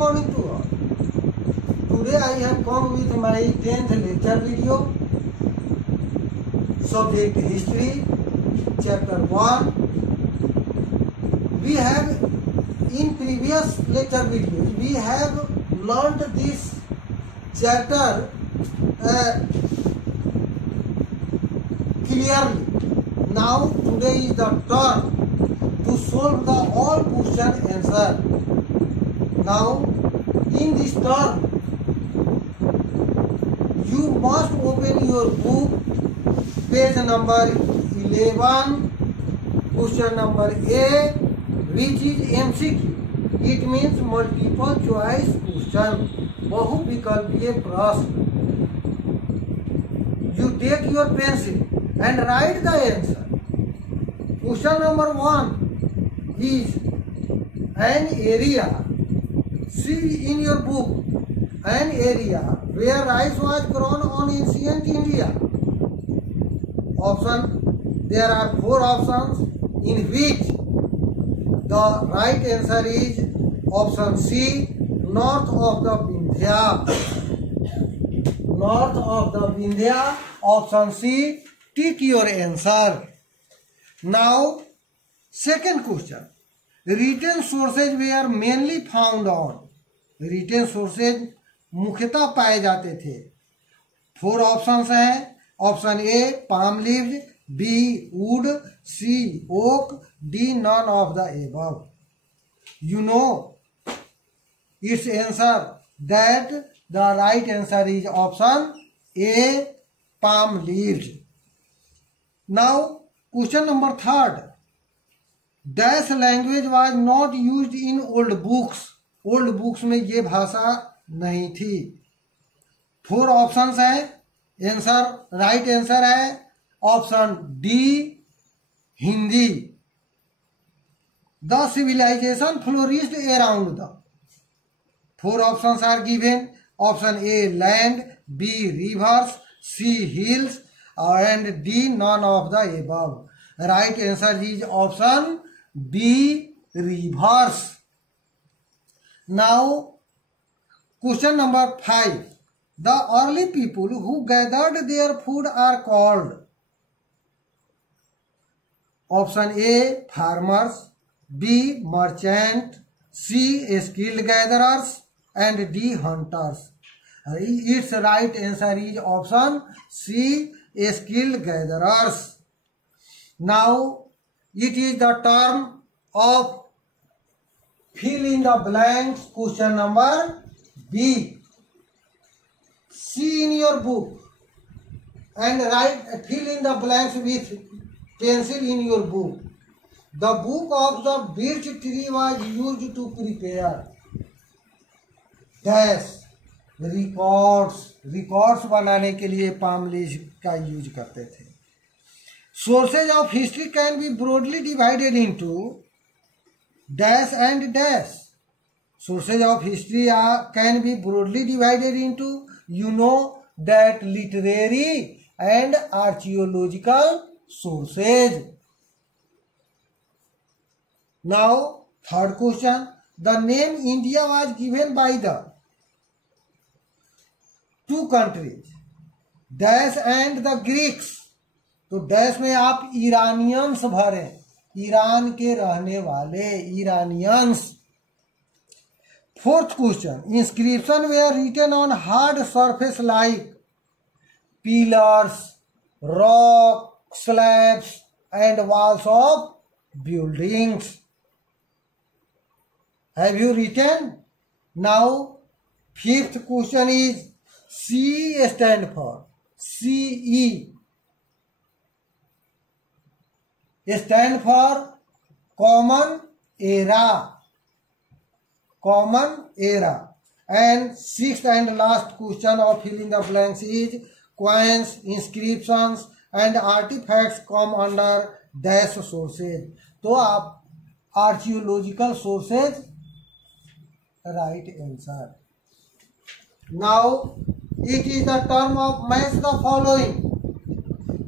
morning to all. Today I have come with my 10th lecture video. Subject history, chapter 1. We have in previous lecture videos we have learned this chapter clearly. Now today is the turn to solve the all question answer. Now in this turn you must open your book, page number 11, question number A, which is MCQ. It means multiple choice question, बहुविकल्पीय प्रश्न. You take your pencil and write the answer. Question number 1 is an area. See in your book, an area where rice was grown on ancient India. Option, there are 4 options in which the right answer is option C, north of the Vindhya. North of the Vindhya, option C. Tick your answer. Now, second question. Written sources were mainly found on. Written sources मुख्यतः पाए जाते थे. 4 options हैं. Option A palm leaves, B wood, C oak, D none of the above. You know its answer that the right answer is option A, palm leaves. Now question number 3. Dash language was not used in old books. Old books में ये भाषा नहीं थी. 4 options हैं. Answer, right answer है option D, Hindi. The civilisation flourished around the. 4 options are given. Option A land, B rivers, C hills and D none of the above. Right answer is option B, rivers. Now question number 5. The early people who gathered their food are called. Option A farmers, B merchant, C skilled gatherers and D hunters. Its right answer is option C, skilled gatherers. Now it is the turn of fill in the blanks question number B. See in your book and write, fill in the blanks with pencil in your book. The book of the birch tree was used to prepare dash records. Records बनाने के लिए palm leaves का use करते थे. Sources of history can be broadly divided into dash and dash. Sources of history can be broadly divided into, you know, that literary and archaeological sources. Now, third question. The name India was given by the 2 countries, dash and the Greeks. तो dash में आप Iranians भरें. Iran के रहने वाले, Iranians. 4th question. Inscription were written on hard surface like pillars, rock slabs and walls of buildings. Have you written? Now 5th question is C stand for. CE stand for common era. Common era. And 6th and last question of filling the blanks is coins, inscriptions and artifacts come under dash sources. तो आप archaeological sources, right answer. Now it is the term of match the following.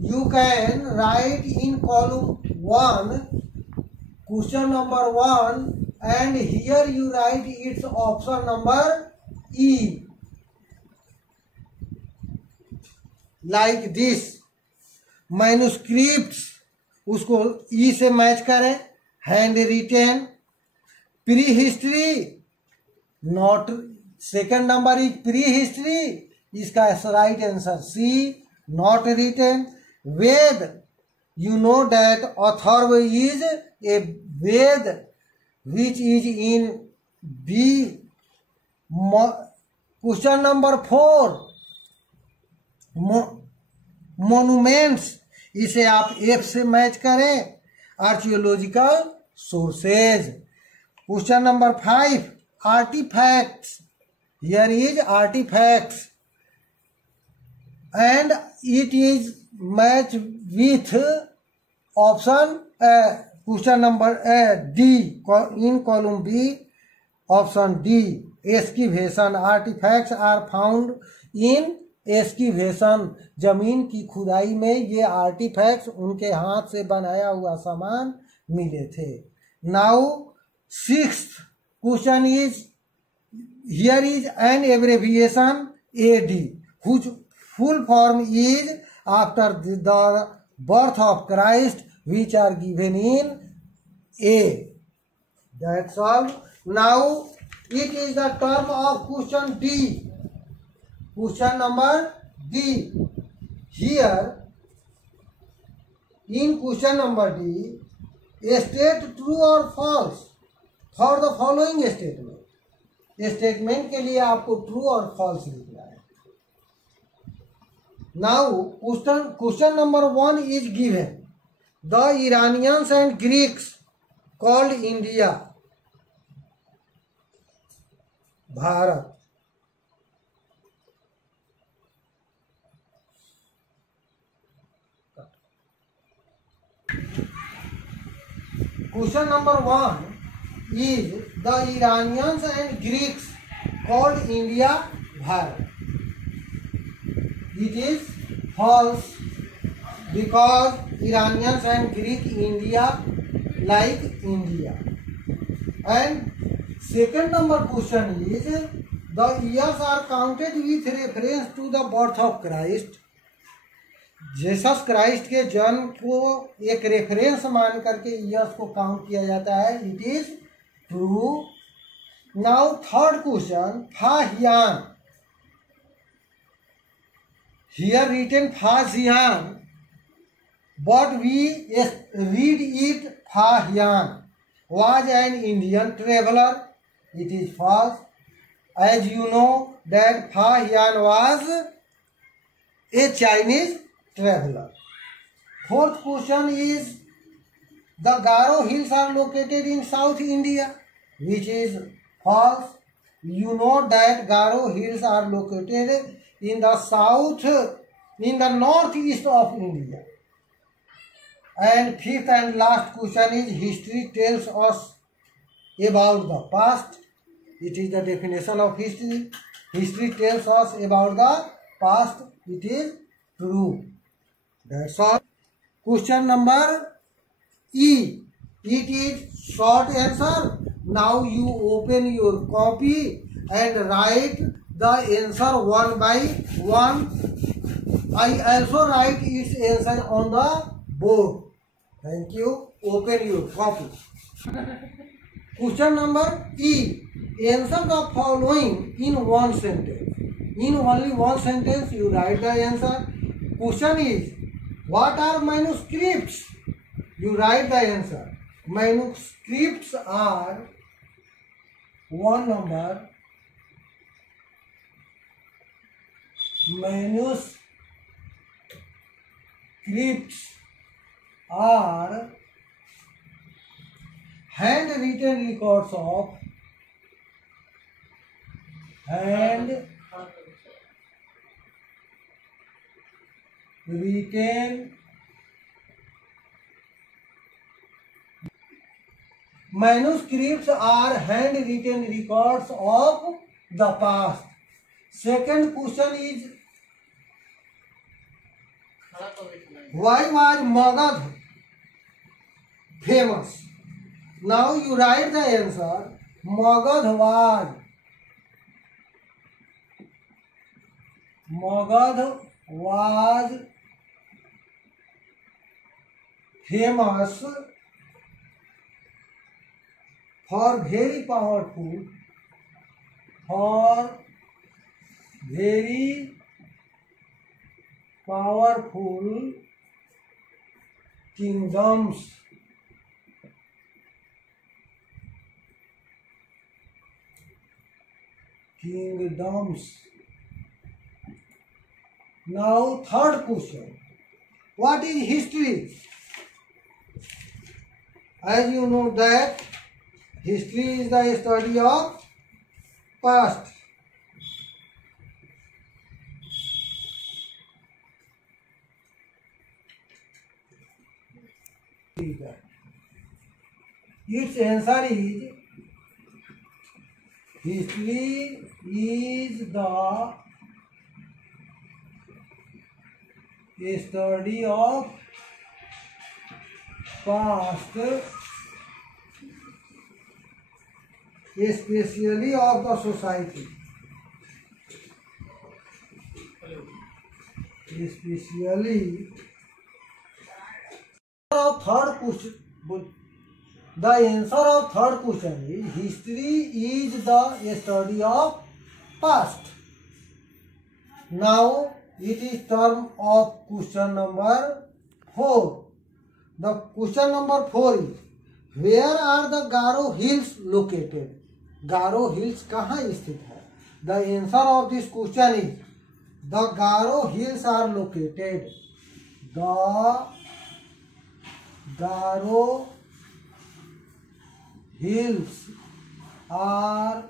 You can write in column 1 question number 1 and here you write its option number E, like this. Manuscripts उसको E से match करें. Handwritten, prehistory, not, second number is prehistory, इसका right answer C, not written. Ved, you know that Atharva is a Ved which is in B. Question number 4, monuments, इसे आप F से match करें. Archaeological sources. Question number 5, artefacts, here is artefacts and it is match with option question number D in column B, option D, excavation. Artifacts are found in excavation. जमीन की खुदाई में ये artefacts, उनके हाथ से बनाया हुआ सामान मिले थे. Now 6th question is, here is an abbreviation AD whose full form is after the birth of Christ, which are given in A. That's all. Now it is the term of question D. Question number D. Here in question number D, state true or false for the following statement. Statement के लिए आपको true और false लिखना है. Now question number 1 is given. The Iranians and Greeks called India, Bharat. Question number 1 is the Iranians and Greeks called India Bharat. It is false because Iranians and Greek India like India. And second number question is, the years are counted with reference to the birth of Christ. Jesus Christ के जन्म को एक reference मान करके years को count किया जाता है. It is true. Now third question, Fahien, here written Faxian but we read it Fahien, was an Indian traveller. It is false. As you know that Fahien was a Chinese traveler. Fourth question is, the Garo hills are located in South India, which is false. You know that Garo hills are located in the south, in the northeast of India. And fifth and last question is, history tells us about the past. It is the definition of history. History tells us about the past. It is true. That's all. Question number E. It is short answer. Now you open your copy and write the answer one by one. I also write its answer on the board. Thank you. Open your copy. Question number E. Answer the following in one sentence. In only one sentence you write the answer. Question is, what are manuscripts? You write the answer. Manuscripts are one number. Manuscripts are handwritten records of manuscripts are handwritten records of the past. Second question is, why was Magad famous? Now you write the answer. Magad was famous for very powerful kingdoms. Now third question. What is history? As you know that history is the study of past. Its answer is history is the study of past, especially of the society. The answer of third question is history is the study of past. Now it is turn of question number 4. The question number 4 is where are the Garo Hills located? Garo Hills कहाँ स्थित है? The answer of this question is the Garo Hills are located. The Garo Hills are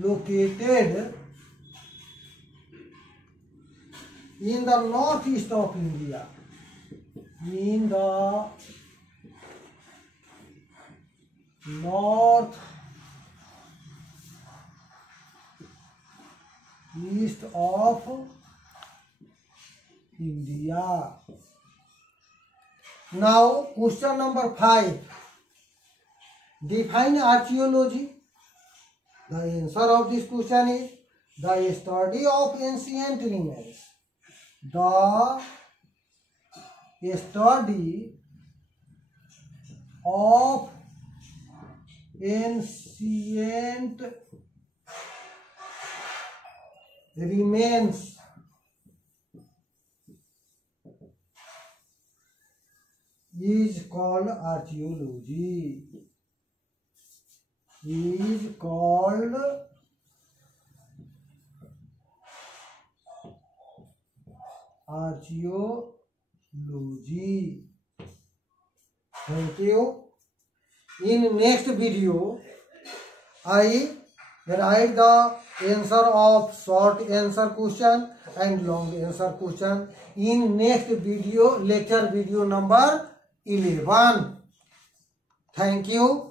located in the northeast of India. In the northeast of India. Now question number 5. Define archaeology. The answer of this question is the study of ancient remains. The study of ancient remains is called archaeology. Archaeology. Thank you. In next video, I write the answer of short answer question and long answer question in next video, lecture video number 11. Thank you.